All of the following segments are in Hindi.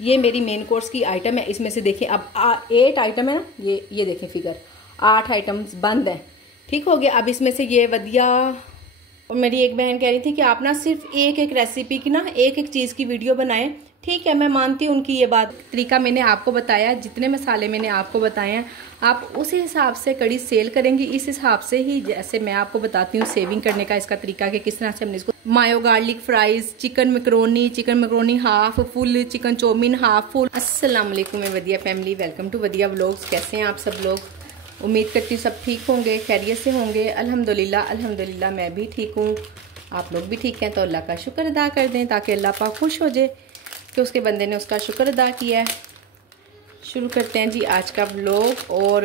ये मेरी मेन कोर्स की आइटम है। इसमें से देखिए अब 8 आइटम है ना, ये देखें फिगर, 8 आइटम्स बंद हैं। ठीक हो गया। अब इसमें से ये वधिया, और मेरी एक बहन कह रही थी कि आप ना सिर्फ एक एक रेसिपी की ना एक एक चीज़ की वीडियो बनाएं। ठीक है, मैं मानती हूँ उनकी ये बात। तरीका मैंने आपको बताया, जितने मसाले मैंने आपको बताए हैं आप उसी हिसाब से कड़ी सेल करेंगी, इस हिसाब से ही जैसे मैं आपको बताती हूँ सेविंग करने का इसका तरीका कि किस तरह से हमने इसको mayo garlic fries, chicken macaroni half full, chicken chowmein half full. अस्सलाम वालेकुम Vadhiya family, welcome to Vadhiya vlogs. कैसे हैं आप सब लोग? उम्मीद करती हूँ सब ठीक होंगे, खैरियत से होंगे। अल्हम्दुलिल्लाह मैं भी ठीक हूँ, आप लोग भी ठीक हैं। तो अल्लाह का शुक्र अदा कर दें ताकि अल्लाह पाक खुश हो जाए कि उसके बंदे ने उसका शुक्र अदा किया है। शुरू करते हैं जी आज का व्लॉग। और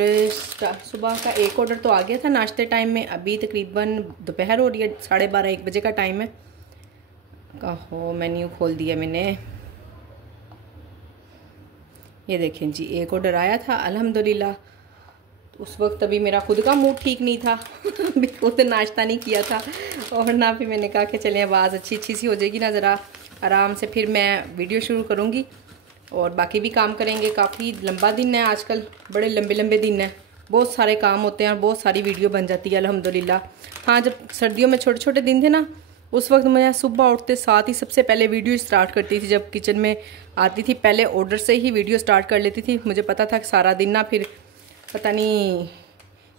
सुबह का एक ऑर्डर तो आ गया था नाश्ते टाइम में, अभी तकरीबन दोपहर हो रही है, 12:30-1 बजे का टाइम है। कहो मेन्यू खोल दिया मैंने, ये देखें जी एक ऑर्डर आया था अल्हम्दुलिल्लाह। उस वक्त अभी मेरा खुद का मूड ठीक नहीं था अभी खुद नाश्ता नहीं किया था, और ना फिर मैंने कहा कि चलें आवाज़ अच्छी सी हो जाएगी ना, ज़रा आराम से फिर मैं वीडियो शुरू करूँगी और बाकी भी काम करेंगे। काफ़ी लंबा दिन है आजकल, बड़े लंबे दिन हैं, बहुत सारे काम होते हैं और बहुत सारी वीडियो बन जाती है अल्हम्दुलिल्लाह। हाँ, जब सर्दियों में छोटे छोटे दिन थे ना, उस वक्त मैं सुबह उठते साथ ही सबसे पहले वीडियो स्टार्ट करती थी। जब किचन में आती थी पहले ऑर्डर से ही वीडियो स्टार्ट कर लेती थी। मुझे पता था कि सारा दिन ना फिर पता नहीं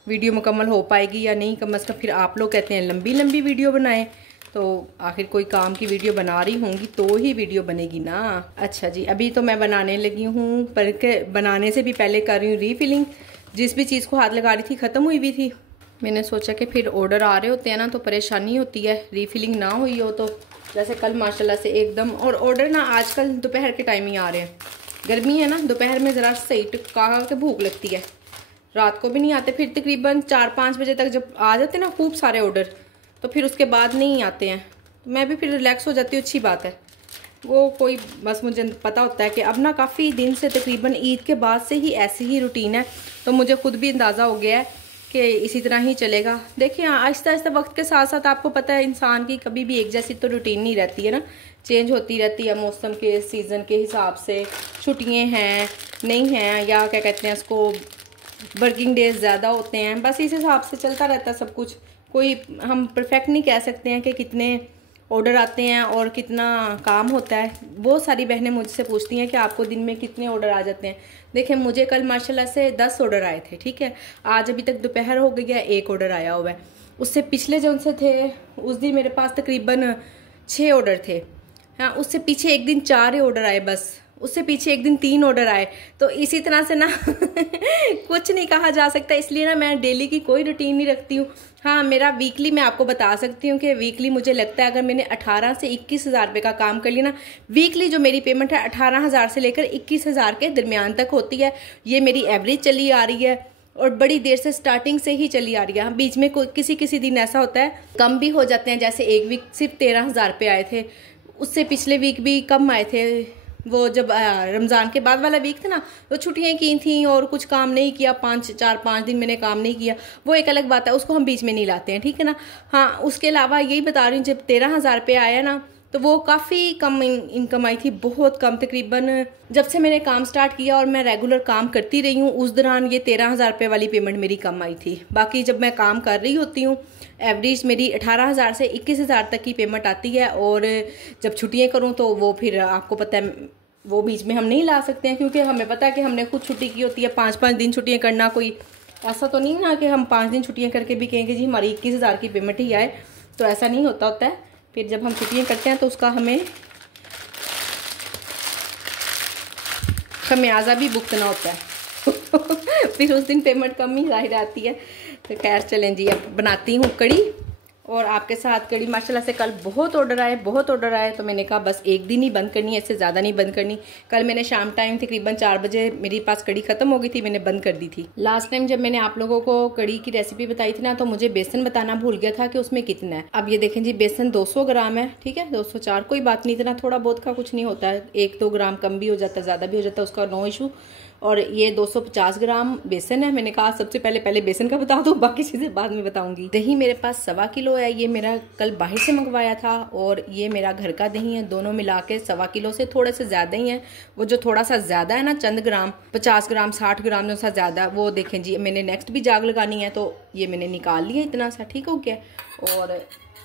वीडियो मुकम्मल हो पाएगी या नहीं। कम अज़ कम फिर आप लोग कहते हैं लंबी वीडियो बनाएं, तो आखिर कोई काम की वीडियो बना रही होंगी तो ही वीडियो बनेगी ना। अच्छा जी, अभी तो मैं बनाने लगी हूँ, पर बनाने से भी पहले कर रही हूँ रीफिलिंग। जिस भी चीज़ को हाथ लगा रही थी ख़त्म हुई भी थी। मैंने सोचा कि फिर ऑर्डर आ रहे होते हैं ना तो परेशानी होती है, रीफिलिंग ना हुई हो तो। जैसे कल माशाल्लाह से एकदम, और ऑर्डर ना आजकल दोपहर के टाइम ही आ रहे हैं। गर्मी है ना, दोपहर में ज़रा सही टिका के भूख लगती है, रात को भी नहीं आते। फिर तकरीबन 4-5 बजे तक जब आ जाते ना खूब सारे ऑर्डर, तो फिर उसके बाद नहीं आते हैं। मैं भी फिर रिलैक्स हो जाती हूँ, अच्छी बात है वो। कोई बस मुझे पता होता है कि अब ना काफ़ी दिन से तकरीबन ईद के बाद से ही ऐसी ही रूटीन है, तो मुझे खुद भी अंदाज़ा हो गया है कि इसी तरह ही चलेगा। देखिए आहिस्ता आहिस्ता वक्त के साथ साथ आपको पता है इंसान की कभी भी एक जैसी तो रूटीन नहीं रहती है ना, चेंज होती रहती है मौसम के सीज़न के हिसाब से। छुट्टियाँ हैं नहीं हैं, या क्या कहते हैं उसको, वर्किंग डेज ज़्यादा होते हैं, बस इस हिसाब से चलता रहता है सब कुछ। कोई हम परफेक्ट नहीं कह सकते हैं कि कितने ऑर्डर आते हैं और कितना काम होता है। बहुत सारी बहनें मुझसे पूछती हैं कि आपको दिन में कितने ऑर्डर आ जाते हैं। देखिए मुझे कल माशाल्लाह से 10 ऑर्डर आए थे, ठीक है। आज अभी तक दोपहर हो गई है, 1 ऑर्डर आया हुआ है। उससे पिछले जो उनसे थे उस दिन मेरे पास तकरीबन 6 ऑर्डर थे। हाँ, उससे पीछे एक दिन 4 ऑर्डर आए बस, उससे पीछे एक दिन 3 ऑर्डर आए। तो इसी तरह से ना कुछ नहीं कहा जा सकता, इसलिए ना मैं डेली की कोई रूटीन नहीं रखती हूँ। हाँ, मेरा वीकली मैं आपको बता सकती हूँ कि वीकली मुझे लगता है अगर मैंने 18 से 21 हज़ार रुपये का काम कर लिया ना, वीकली जो मेरी पेमेंट है 18 हज़ार से लेकर 21 हज़ार के दरमियान तक होती है। ये मेरी एवरेज चली आ रही है और बड़ी देर से स्टार्टिंग से ही चली आ रही है। बीच में किसी दिन ऐसा होता है कम भी हो जाते हैं, जैसे एक वीक सिर्फ 13 हज़ार रुपये आए थे, उससे पिछले वीक भी कम आए थे। वो जब रमज़ान के बाद वाला वीक था ना, तो छुट्टियाँ की थी और कुछ काम नहीं किया, 4-5 दिन मैंने काम नहीं किया, वो एक अलग बात है, उसको हम बीच में नहीं लाते हैं, ठीक है ना। हाँ, उसके अलावा यही बता रही हूँ, जब 13 हज़ार रुपये आया ना तो वो काफ़ी कम इनकम आई थी, बहुत कम। तकरीबन जब से मैंने काम स्टार्ट किया और मैं रेगुलर काम करती रही हूँ उस दौरान ये 13 हज़ार रुपये वाली पेमेंट मेरी कम आई थी। बाकी जब मैं काम कर रही होती हूँ एवरेज मेरी 18 हज़ार से 21 हज़ार तक की पेमेंट आती है। और जब छुट्टियाँ करूँ तो वो फिर आपको पता है वो बीच में हम नहीं ला सकते हैं, क्योंकि हमें पता है कि हमने खुद छुट्टी की होती है। 5-5 दिन छुट्टियाँ करना कोई ऐसा तो नहीं ना कि हम 5 दिन छुट्टियाँ करके भी कहेंगे जी हमारी 21 हज़ार की पेमेंट ही आए, तो ऐसा नहीं होता है। फिर जब हम छुट्टियाँ करते हैं तो उसका हमें खमियाजा भी भुगतना होता है फिर उस दिन पेमेंट कम ही जाहिर आती है। तो खैर चलें जी, अब बनाती हूँ कड़ी और आपके साथ कड़ी। माशाल्लाह से कल बहुत ऑर्डर आए, तो मैंने कहा बस एक दिन ही बंद करनी है, इससे ज़्यादा नहीं बंद करनी। कल मैंने शाम टाइम तकरीबन 4 बजे मेरे पास कड़ी ख़त्म हो गई थी, मैंने बंद कर दी थी। लास्ट टाइम जब मैंने आप लोगों को कड़ी की रेसिपी बताई थी ना, तो मुझे बेसन बताना भूल गया था कि उसमें कितना है। अब ये देखें जी, बेसन 200 ग्राम है, ठीक है, 204, कोई बात नहीं, इतना थोड़ा बहुत का कुछ नहीं होता है। 1-2 ग्राम कम भी हो जाता है, ज़्यादा भी हो जाता है, उसका नो इशू। और ये 250 ग्राम बेसन है। मैंने कहा सबसे पहले बेसन का बता दूं, बाकी चीजें बाद में बताऊंगी। दही मेरे पास 1.25 किलो है, ये मेरा कल बाहर से मंगवाया था, और ये मेरा घर का दही है। दोनों मिला के 1.25 किलो से थोड़े से ज्यादा ही है। वो जो थोड़ा सा ज्यादा है ना, चंद ग्राम, 50 ग्राम 60 ग्राम जो सा ज्यादा, वो देखें जी मैंने नेक्स्ट भी जाग लगानी है, तो ये मैंने निकाल लिया इतना सा, ठीक हो गया। और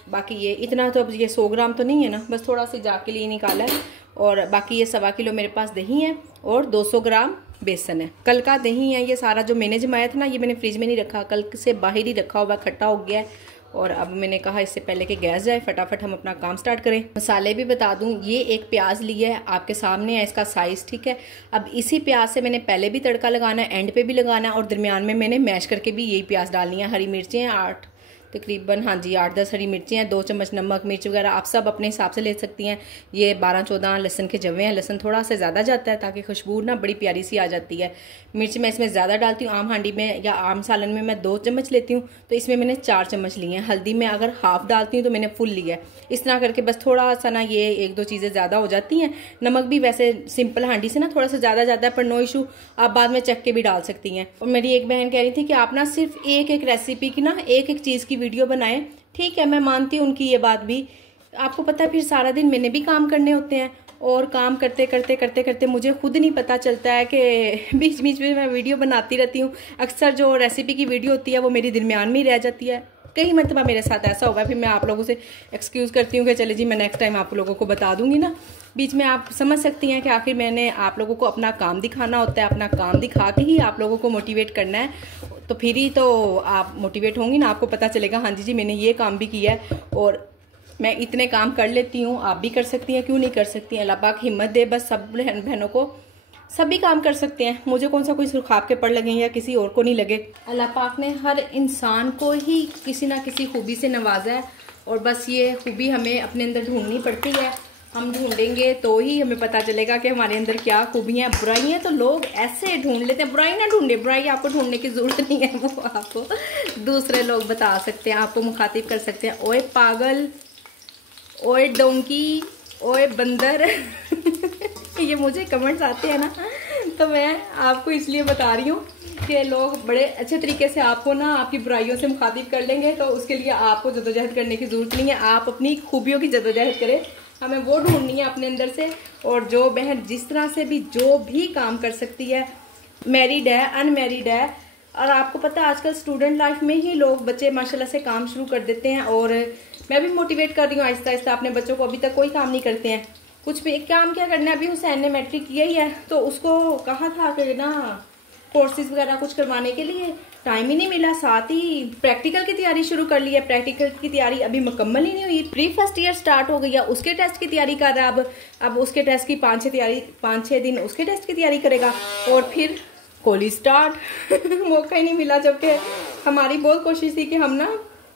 बाकी ये इतना तो, अब ये 100 ग्राम तो नहीं है ना, बस थोड़ा सा जाग के लिए निकाला है। और बाकी ये 1.25 किलो मेरे पास दही है और 200 ग्राम बेसन है। कल का दही है ये सारा, जो मैंने जमाया था ना, ये मैंने फ्रिज में नहीं रखा, कल से बाहर ही रखा हुआ, खट्टा हो गया है। और अब मैंने कहा इससे पहले कि गैस जाए, फटाफट हम अपना काम स्टार्ट करें। मसाले भी बता दूं, ये एक प्याज लिया है, आपके सामने है इसका साइज, ठीक है। अब इसी प्याज से मैंने पहले भी तड़का लगाना है, एंड पे भी लगाना है, और दरमियान में मैंने मैश करके भी यही प्याज डालनी है। हरी मिर्चें 8 तकरीबन, हाँ जी 8-10 हरी मिर्ची हैं, 2 चम्मच नमक, मिर्च वगैरह आप सब अपने हिसाब से ले सकती हैं। ये 12-14 लहसन के जवे हैं, लहसन थोड़ा सा ज़्यादा जाता है ताकि खुशबू ना बड़ी प्यारी सी आ जाती है। मिर्च मैं इसमें ज़्यादा डालती हूँ, आम हांडी में या आम सालन में मैं 2 चम्मच लेती हूँ, तो इसमें मैंने 4 चम्मच लिए हैं। हल्दी में अगर हाफ डालती हूँ तो मैंने फुल लिया है। इस तरह करके बस थोड़ा सा ना ये 1-2 चीज़ें ज़्यादा हो जाती हैं। नमक भी वैसे सिंपल हांडी से ना थोड़ा सा ज़्यादा जाता है, पर नो इशू, आप बाद में चख के भी डाल सकती हैं। और मेरी एक बहन कह रही थी कि आप ना सिर्फ एक रेसिपी की ना एक चीज़ की वीडियो बनाएं। ठीक है, मैं मानती हूँ उनकी ये बात भी। आपको पता है फिर सारा दिन मैंने भी काम करने होते हैं, और काम करते करते मुझे खुद नहीं पता चलता है कि बीच बीच में मैं वीडियो बनाती रहती हूँ। अक्सर जो रेसिपी की वीडियो होती है वो मेरी दरमियान में ही रह जाती है। कई मरतबा मेरे साथ ऐसा होगा, फिर मैं आप लोगों से एक्सक्यूज़ करती हूँ कि चले जी मैं नेक्स्ट टाइम आप लोगों को बता दूंगी ना। बीच में आप समझ सकती हैं कि आखिर मैंने आप लोगों को अपना काम दिखाना होता है, अपना काम दिखा के ही आप लोगों को मोटिवेट करना है, तो फिर ही तो आप मोटिवेट होंगी ना, आपको पता चलेगा हाँ जी मैंने ये काम भी किया है और मैं इतने काम कर लेती हूँ, आप भी कर सकती हैं, क्यों नहीं कर सकती हैं। अल्लाह पाक हिम्मत दे, बस सब बहनों को सभी काम कर सकते हैं। मुझे कौन सा कोई सुखाव के पड़ लगे या किसी और को नहीं लगे। अल्लाह पाक ने हर इंसान को ही किसी ना किसी खूबी से नवाजा है, और बस ये खूबी हमें अपने अंदर ढूंढनी पड़ती है। हम ढूंढेंगे तो ही हमें पता चलेगा कि हमारे अंदर क्या खूबियाँ। बुराइयाँ तो लोग ऐसे ढूंढ लेते हैं, बुराई ना ढूंढे, बुराई आपको ढूंढने की जरूरत नहीं है, वो आपको दूसरे लोग बता सकते हैं, आपको मुखातिब कर सकते हैं। ओए पागल, ओए डोंकी, ओए बंदर ये मुझे कमेंट्स आते हैं ना, तो मैं आपको इसलिए बता रही हूँ कि लोग बड़े अच्छे तरीके से आपको ना आपकी बुराइयों से मुखातिब कर लेंगे, तो उसके लिए आपको जद्दोजहद करने की जरूरत नहीं है। आप अपनी खूबियों की जद्दोजहद करें, हमें वो ढूंढनी है अपने अंदर से। और जो बहन जिस तरह से भी जो भी काम कर सकती है, मैरिड है, अनमैरिड है, और आपको पता है आजकल स्टूडेंट लाइफ में ही लोग बच्चे माशाल्लाह से काम शुरू कर देते हैं। और मैं भी मोटिवेट कर रही हूँ आहिस्ता आहिस्ता अपने बच्चों को। अभी तक कोई काम नहीं करते हैं, कुछ भी काम क्या करना है। अभी हुसैन ने मैट्रिक किया ही है, तो उसको कहा था कि ना कोर्सेज वगैरह कुछ करवाने के लिए, टाइम ही नहीं मिला। साथ ही प्रैक्टिकल की तैयारी शुरू कर ली है, प्रैक्टिकल की तैयारी अभी मुकम्मल ही नहीं हुई। प्री फर्स्ट ईयर स्टार्ट हो गई है, उसके टेस्ट की तैयारी कर रहा है। अब उसके टेस्ट की 5-6 दिन उसके टेस्ट की तैयारी करेगा, और फिर कॉलेज स्टार्ट मौका ही नहीं मिला। जबकि हमारी बहुत कोशिश थी कि हम ना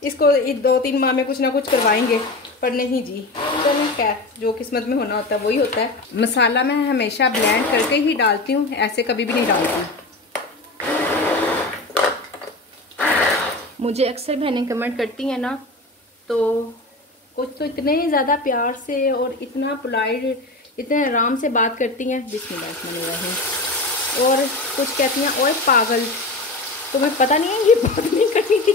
इसको 2-3 माह में कुछ ना कुछ करवाएंगे, पर नहीं जी। चलो खैर, जो किस्मत में होना होता है वही होता है। मसाला मैं हमेशा ब्लेंड करके ही डालती हूँ, ऐसे कभी भी नहीं डालती। मुझे अक्सर बहनें कमेंट करती हैं ना, तो कुछ तो इतने ज़्यादा प्यार से और इतना पोलाइट, इतने आराम से बात करती हैं, बिस्मिल्लाह, और कुछ कहती हैं ओए पागल, तुम्हें पता नहीं है ये बात नहीं करनी थी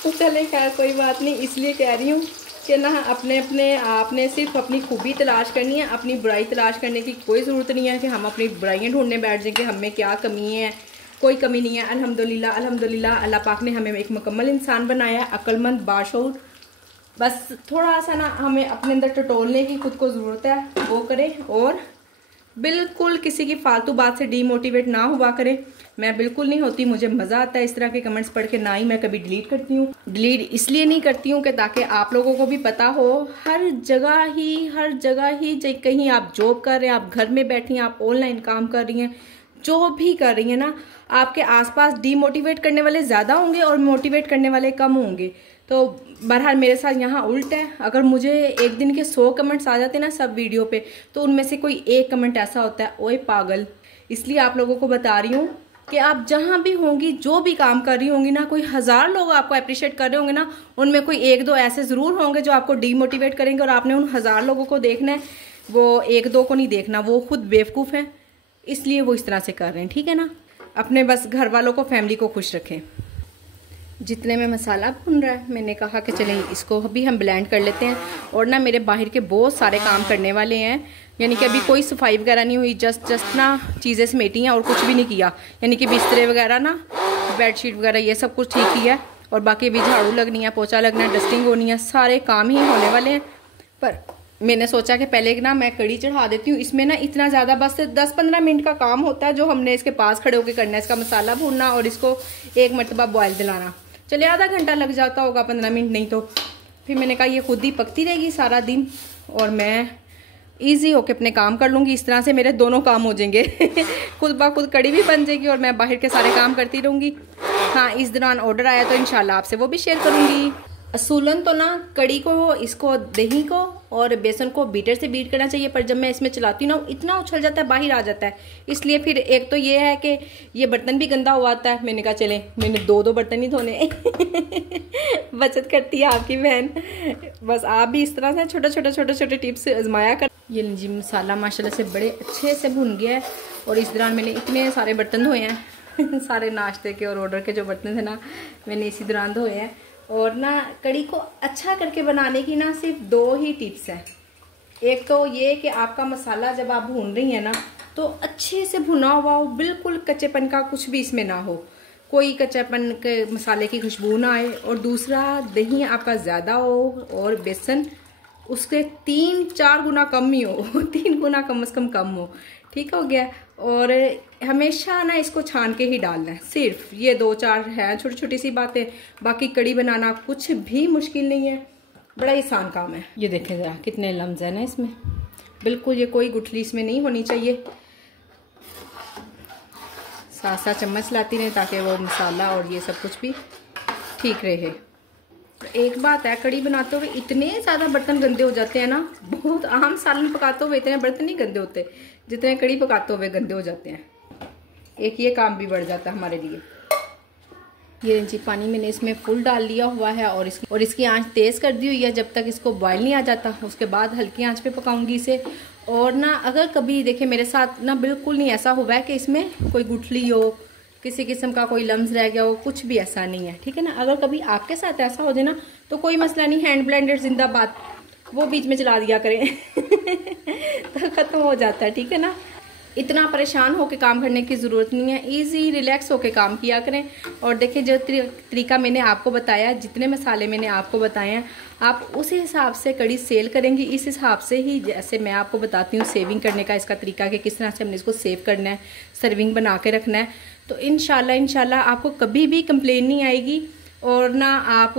तो चले खैर कोई बात नहीं, इसलिए कह रही हूँ कि ना आपने सिर्फ अपनी खूबी तलाश करनी है, अपनी बुराई तलाश करने की कोई ज़रूरत नहीं है कि हम अपनी बुराइयाँ ढूंढने बैठ जाएं कि हमें क्या कमी है। कोई कमी नहीं है, अल्हम्दुलिल्लाह अल्हम्दुलिल्लाह। अल्लाह पाक ने हमें एक मुकम्मल इंसान बनाया है, अक्लमंद, बाशऊर। बस थोड़ा सा ना हमें अपने अंदर टटोलने की खुद को ज़रूरत है, वो करें। और बिल्कुल किसी की फालतू बात से डीमोटिवेट ना हुआ करें। मैं बिल्कुल नहीं होती, मुझे मज़ा आता है इस तरह के कमेंट्स पढ़ के, ना ही मैं कभी डिलीट करती हूँ। डिलीट इसलिए नहीं करती हूँ कि ताकि आप लोगों को भी पता हो, हर जगह ही कहीं आप जॉब कर रहे हैं, आप घर में बैठी हैं, आप ऑनलाइन काम कर रही हैं, जो भी कर रही हैं ना, आपके आसपास डीमोटिवेट करने वाले ज़्यादा होंगे और मोटिवेट करने वाले कम होंगे। तो बहरहाल मेरे साथ यहाँ उल्ट है। अगर मुझे एक दिन के 100 कमेंट्स आ जाते ना सब वीडियो पे, तो उनमें से कोई एक कमेंट ऐसा होता है ओए पागल। इसलिए आप लोगों को बता रही हूँ कि आप जहाँ भी होंगी, जो भी काम कर रही होंगी ना, कोई 1000 लोग आपको अप्रिशिएट कर रहे होंगे ना, उनमें कोई 1-2 ऐसे ज़रूर होंगे जो आपको डीमोटिवेट करेंगे, और आपने उन 1000 लोगों को देखना है वो एक दो को नहीं देखना, वो खुद बेवकूफ़ हैं, इसलिए वो इस तरह से कर रहे हैं, ठीक है ना। अपने बस घर वालों को, फैमिली को खुश रखें। जितने में मसाला भुन रहा है, मैंने कहा कि चलें इसको भी हम ब्लेंड कर लेते हैं। और ना मेरे बाहर के बहुत सारे काम करने वाले हैं, यानी कि अभी कोई सफाई वगैरह नहीं हुई, जस्ट ना चीज़ें समेटी हैं और कुछ भी नहीं किया। यानी कि बिस्तरे वगैरह ना, बेडशीट वगैरह ये सब कुछ ठीक किया है, और बाकी भी झाड़ू लगनी है, पोछा लगना है, डस्टिंग होनी है, सारे काम ही होने वाले हैं। पर मैंने सोचा कि पहले ना मैं कड़ी चढ़ा देती हूँ। इसमें ना इतना ज़्यादा बस 10-15 मिनट का काम होता है जो हमने इसके पास खड़े होकर करना है। इसका मसाला भूनना और इसको एक मरतबा बॉयल दिलाना। चले आधा घंटा लग जाता होगा, 15 मिनट नहीं तो। फिर मैंने कहा ये खुद ही पकती रहेगी सारा दिन और मैं ईजी होके अपने काम कर लूँगी। इस तरह से मेरे दोनों काम हो जाएंगे खुद ब खुद कड़ी भी बन जाएगी और मैं बाहर के सारे काम करती रहूँगी। हाँ, इस दौरान ऑर्डर आया तो इंशाल्लाह आपसे वो भी शेयर करूँगी। असूलन तो ना कड़ी को, इसको दही को और बेसन को बीटर से बीट करना चाहिए, पर जब मैं इसमें चलाती हूँ ना इतना उछल जाता है, बाहर आ जाता है। इसलिए फिर एक तो ये है कि ये बर्तन भी गंदा हुआ आता है। मैंने कहा चले मैंने 2 बर्तन ही धोने बचत करती है आपकी बहन। बस आप भी इस तरह से छोटे टिप्स आजमाया कर। ये जी मसाला माशाल्लाह से बड़े अच्छे से भुन गया है और इस दौरान मैंने इतने सारे बर्तन धोए हैं सारे नाश्ते के और ऑर्डर के जो बर्तन थे ना, मैंने इसी दौरान धोए हैं। और ना कड़ी को अच्छा करके बनाने की ना सिर्फ 2 ही टिप्स हैं। एक तो ये कि आपका मसाला जब आप भून रही हैं ना तो अच्छे से भुना हुआ हो, बिल्कुल कच्चेपन का कुछ भी इसमें ना हो, कोई कच्चेपन के मसाले की खुशबू ना आए। और दूसरा, दही आपका ज़्यादा हो और बेसन उसके 3-4 गुना कम ही हो 3 गुना कम से कम हो, ठीक हो गया। और हमेशा ना इसको छान के ही डालना है। सिर्फ ये 2-4 है छोटी छोटी सी बातें, बाकी कड़ी बनाना कुछ भी मुश्किल नहीं है, बड़ा ही आसान काम है। ये देखें ज़रा कितने लम्स हैं ना इसमें, बिल्कुल ये कोई गुठली इसमें नहीं होनी चाहिए। साथ चम्मच लाती रहें ताकि वो मसाला और ये सब कुछ भी ठीक रहे। एक बात है, कड़ी बनाते हुए इतने ज़्यादा बर्तन गंदे हो जाते हैं ना, बहुत आम सालन पकाते हुए इतने बर्तन नहीं गंदे होते जितने कड़ी पकाते हुए गंदे हो जाते हैं। एक ये काम भी बढ़ जाता है हमारे लिए। ये जी पानी मैंने इसमें फुल डाल लिया हुआ है और इसकी आंच तेज़ कर दी हुई है। जब तक इसको बॉयल नहीं आ जाता उसके बाद हल्की आंच पे पकाऊंगी इसे। और ना अगर कभी देखे मेरे साथ ना बिल्कुल नहीं ऐसा हुआ है कि इसमें कोई गुठली हो, किसी किस्म का कोई लम्स रह गया हो, कुछ भी ऐसा नहीं है, ठीक है ना। अगर कभी आपके साथ ऐसा हो जाए ना तो कोई मसला नहीं, हैंड ब्लेंडर जिंदाबाद, वो बीच में चला दिया करें तो ख़त्म हो जाता है, ठीक है ना। इतना परेशान होकर काम करने की ज़रूरत नहीं है, इजी रिलैक्स होकर काम किया करें। और देखिए जो तरीका मैंने आपको बताया, जितने मसाले मैंने आपको बताए हैं, आप उसी हिसाब से कड़ी सेल करेंगी। इस हिसाब से ही जैसे मैं आपको बताती हूँ सेविंग करने का इसका तरीका कि किस तरह से हमने इसको सेव करना है, सर्विंग बना के रखना है, तो इंशाल्लाह आपको कभी भी कंप्लेन नहीं आएगी और ना आप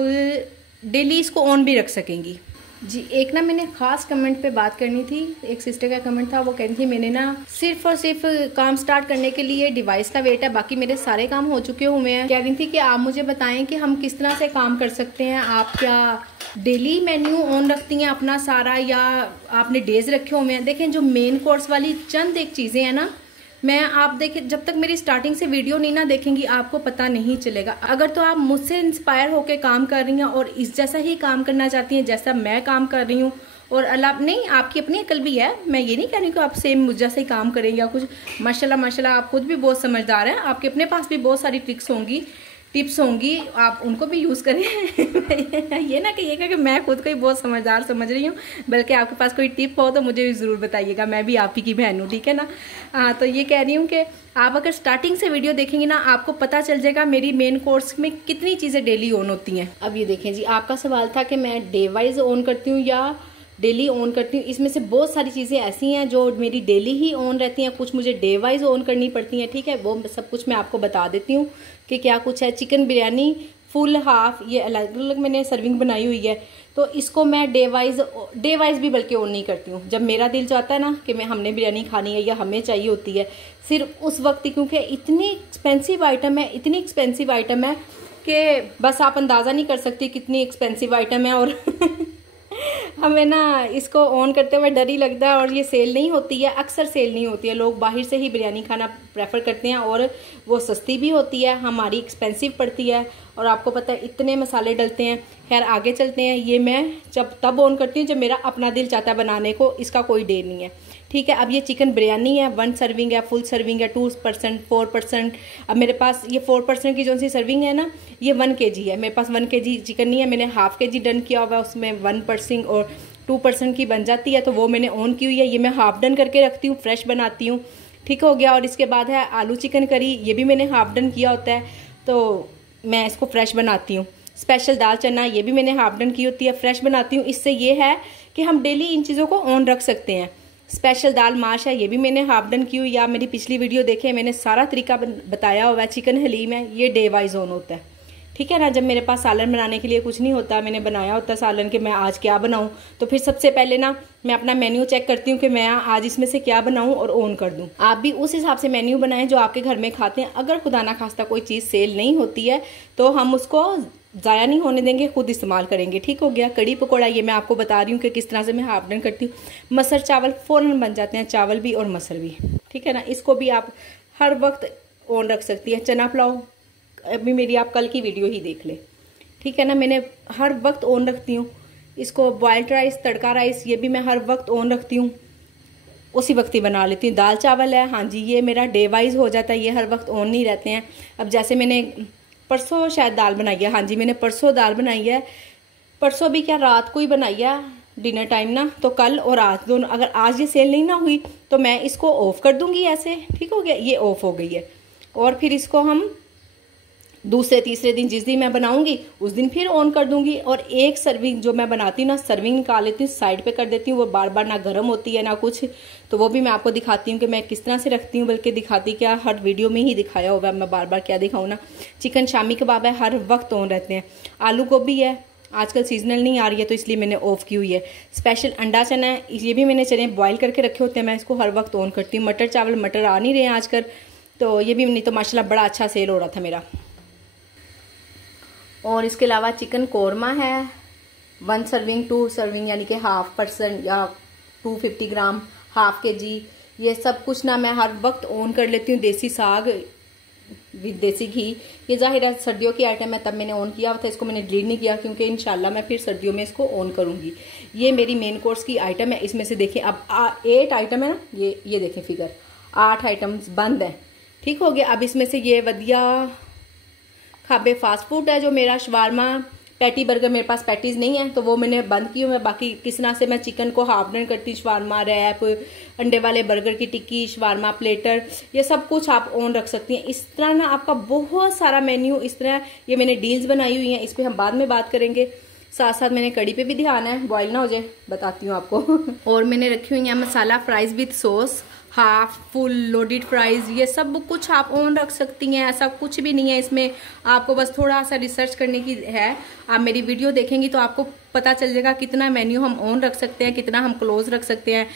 डेली इसको ऑन भी रख सकेंगी। जी एक ना मैंने ख़ास कमेंट पे बात करनी थी। एक सिस्टर का कमेंट था, वो कहती थी मैंने ना सिर्फ और सिर्फ काम स्टार्ट करने के लिए डिवाइस का वेट है, बाकी मेरे सारे काम हो चुके हुए हैं। कह रही थी कि आप मुझे बताएं कि हम किस तरह से काम कर सकते हैं। आप क्या डेली मेन्यू ऑन रखती हैं अपना सारा, या आपने डेज रखे हुए हैं? देखें जो मेन कोर्स वाली चंद एक चीज़ें हैं ना, मैं आप देखें जब तक मेरी स्टार्टिंग से वीडियो नहीं ना देखेंगी आपको पता नहीं चलेगा। अगर तो आप मुझसे इंस्पायर होकर काम कर रही हैं और इस जैसा ही काम करना चाहती हैं जैसा मैं काम कर रही हूँ, और अल्लाह नहीं आपकी अपनी अकल भी है, मैं ये नहीं कह रही कि आप सेम मुझ जैसे ही काम करें या कुछ। माशाल्लाह आप खुद भी बहुत समझदार हैं, आपके अपने पास भी बहुत सारी ट्रिक्स होंगी, टिप्स होंगी, आप उनको भी यूज़ करें ये ना कहिएगा कि मैं खुद को ही बहुत समझदार समझ रही हूँ, बल्कि आपके पास कोई टिप हो तो मुझे भी ज़रूर बताइएगा, मैं भी आप ही की बहन हूँ, ठीक है ना। तो ये कह रही हूँ कि आप अगर स्टार्टिंग से वीडियो देखेंगे ना आपको पता चल जाएगा मेरी मेन कोर्स में कितनी चीज़ें डेली ऑन होती हैं। अब ये देखें जी, आपका सवाल था कि मैं डे वाइज ऑन करती हूँ या डेली ऑन करती हूँ। इसमें से बहुत सारी चीज़ें ऐसी हैं जो मेरी डेली ही ऑन रहती हैं, कुछ मुझे डे वाइज ऑन करनी पड़ती हैं, ठीक है। वो सब कुछ मैं आपको बता देती हूँ कि क्या कुछ है। चिकन बिरयानी फुल हाफ ये अलग अलग मैंने सर्विंग बनाई हुई है, तो इसको मैं डे वाइज भी बल्कि ऑन नहीं करती हूँ। जब मेरा दिल चाहता है ना कि हमने बिरयानी खानी है या हमें चाहिए होती है सिर्फ उस वक्त ही, क्योंकि इतनी एक्सपेंसिव आइटम है कि बस आप अंदाज़ा नहीं कर सकती कितनी एक्सपेंसिव आइटम है। और हमें ना इसको ऑन करते हुए डर ही लगता है, और ये सेल नहीं होती है, अक्सर सेल नहीं होती है। लोग बाहर से ही बिरयानी खाना प्रेफर करते हैं, और वो सस्ती भी होती है, हमारी एक्सपेंसिव पड़ती है, और आपको पता है इतने मसाले डलते हैं। खैर आगे चलते हैं। ये मैं तब ऑन करती हूँ जब मेरा अपना दिल चाहता है बनाने को, इसका कोई देर नहीं है। ठीक है, अब ये चिकन बिरयानी है, 1 सर्विंग है, फुल सर्विंग है, 2%, 4%। अब मेरे पास ये 4% की जो सी सर्विंग है ना, ये 1 kg है। मेरे पास 1 kg चिकन नहीं है, मैंने ½ kg डन किया हुआ है, उसमें 1% और 2% की बन जाती है, तो वो मैंने ऑन की हुई है। ये मैं हाफ डन करके रखती हूँ, फ्रेश बनाती हूँ। ठीक हो गया। और इसके बाद है आलू चिकन करी, ये भी मैंने हाफ डन किया होता है, तो मैं इसको फ्रेश बनाती हूँ। स्पेशल दाल चना, ये भी मैंने हाफ डन की होती है, फ्रेश बनाती हूँ। इससे ये है कि हम डेली इन चीज़ों को ऑन रख सकते हैं। स्पेशल दाल माश है, ये भी मैंने हाफ डन की हुई, या मेरी पिछली वीडियो देखें, मैंने सारा तरीका बताया हुआ है। चिकन हलीम है, ये डे वाइज ऑन होता है। ठीक है ना, जब मेरे पास सालन बनाने के लिए कुछ नहीं होता, मैंने बनाया होता सालन कि मैं आज क्या बनाऊं, तो फिर सबसे पहले ना मैं अपना मेन्यू चेक करती हूँ कि मैं आज इसमें से क्या बनाऊं और ऑन कर दूं। आप भी उस हिसाब से मेन्यू बनाएं जो आपके घर में खाते हैं। अगर खुदा ना खास्ता कोई चीज़ सेल नहीं होती है तो हम उसको ज़ाया नहीं होने देंगे, खुद इस्तेमाल करेंगे। ठीक हो गया। कड़ी पकौड़ा, ये मैं आपको बता रही हूँ कि किस तरह से मैं हाफ डन करती हूँ। मसर चावल फ़ौरन बन जाते हैं, चावल भी और मसर भी। ठीक है ना, इसको भी आप हर वक्त ऑन रख सकती है। चना पुलाव, अभी मेरी आप कल की वीडियो ही देख ले। ठीक है ना, मैंने हर वक्त ऑन रखती हूँ इसको। बॉइल्ड राइस, तड़का राइस, ये भी मैं हर वक्त ऑन रखती हूँ, उसी वक्त ही बना लेती हूँ। दाल चावल है, हाँ जी, ये मेरा डे वाइज हो जाता है, ये हर वक्त ऑन नहीं रहते हैं। अब जैसे मैंने परसों शायद दाल बनाई है, हाँ जी मैंने परसों दाल बनाई है, परसों भी क्या रात को ही बनाई है डिनर टाइम ना, तो कल और आज दोनों, अगर आज ये सेल नहीं ना हुई तो मैं इसको ऑफ कर दूंगी ऐसे। ठीक हो गया, ये ऑफ हो गई है। और फिर इसको हम दूसरे तीसरे दिन, जिस दिन मैं बनाऊंगी उस दिन फिर ऑन कर दूंगी। और एक सर्विंग जो मैं बनाती हूँ ना, सर्विंग निकाल लेती हूँ, साइड पे कर देती हूँ, वो बार बार ना गर्म होती है ना कुछ, तो वो भी मैं आपको दिखाती हूँ कि मैं किस तरह से रखती हूँ। बल्कि दिखाती क्या, हर वीडियो में ही दिखाया होगा, मैं बार बार क्या दिखाऊँ ना। चिकन शामी कबाब है, हर वक्त ऑन रहते हैं। आलू गोभी है, आजकल सीजनल नहीं आ रही है तो इसलिए मैंने ऑफ की हुई है। स्पेशल अंडा चना है, ये भी मैंने चने बॉयल करके रखे होते हैं, मैं इसको हर वक्त ऑन करती हूँ। मटर चावल, मटर आ नहीं रहे हैं आजकल, तो ये भी नहीं, तो माशाल्लाह बड़ा अच्छा सेल हो रहा था मेरा। और इसके अलावा चिकन कोरमा है, 1 सर्विंग, 2 सर्विंग, यानी कि ½ या 250 ग्राम, ½ kg, ये सब कुछ ना मैं हर वक्त ऑन कर लेती हूँ। देसी साग विद देसी घी, ये जाहिर है सर्दियों की आइटम है, तब मैंने ऑन किया था, इसको मैंने डिलीट नहीं किया क्योंकि इंशाल्लाह मैं फिर सर्दियों में इसको ऑन करूँगी। ये मेरी मेन कोर्स की आइटम है। इसमें से देखें अब 8 आइटम है ना, ये देखें फिगर, 8 आइटम्स बंद है। ठीक हो गया। अब इसमें से ये वधिया खाबे फास्ट फूड है जो मेरा, शवारमा, पैटी बर्गर, मेरे पास पैटीज नहीं है तो वो मैंने बंद की हुई है। बाकी किस तरह से मैं चिकन को हाफ डन करती, शवारमा, रैप, अंडे वाले बर्गर की टिक्की, शवारमा प्लेटर, ये सब कुछ आप ऑन रख सकती हैं। इस तरह ना आपका बहुत सारा मेन्यू इस तरह, ये मैंने डील्स बनाई हुई हैं, इस पर हम बाद में बात करेंगे। साथ साथ मैंने कड़ी पे भी ध्यान है, बॉयल ना हो जाए, बताती हूँ आपको। और मैंने रखी हुई है मसाला fries with sauce, half, full, loaded fries, ये सब कुछ आप ऑन रख सकती हैं। ऐसा कुछ भी नहीं है इसमें, आपको बस थोड़ा सा रिसर्च करने की है। आप मेरी वीडियो देखेंगी तो आपको पता चल जाएगा कितना मेन्यू हम ऑन रख सकते हैं, कितना हम क्लोज रख सकते हैं।